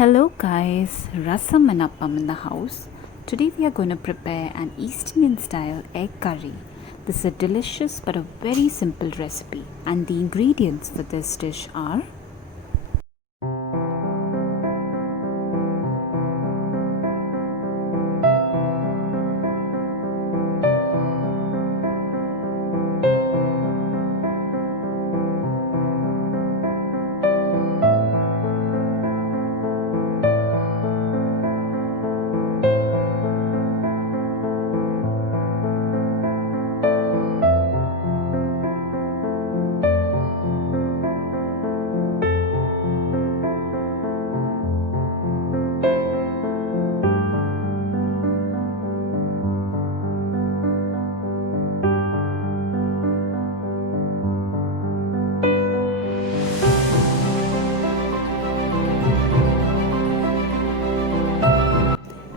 Hello guys, Rasam and Appam in the house. Today we are going to prepare an East Indian style egg curry. This is a delicious but a very simple recipe, and the ingredients for this dish are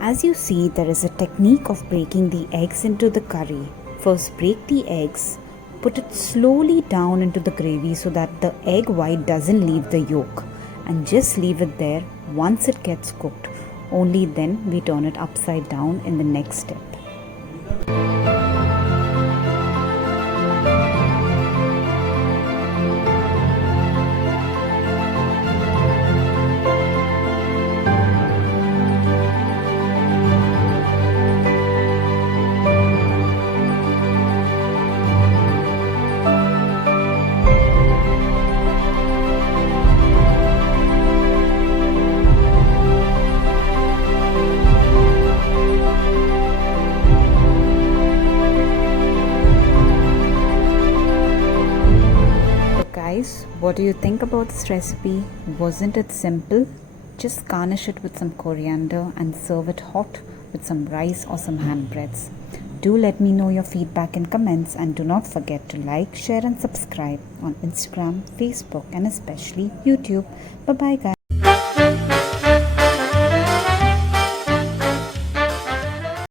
As you see, there is a technique of breaking the eggs into the curry. First break the eggs, put it slowly down into the gravy so that the egg white doesn't leave the yolk, and just leave it there once it gets cooked. Only then we turn it upside down in the next step. Guys, what do you think about this recipe? Wasn't it simple? Just garnish it with some coriander and serve it hot with some rice or some hand breads. Do let me know your feedback in comments, and do not forget to like, share and subscribe on Instagram, Facebook and especially YouTube. Bye bye guys.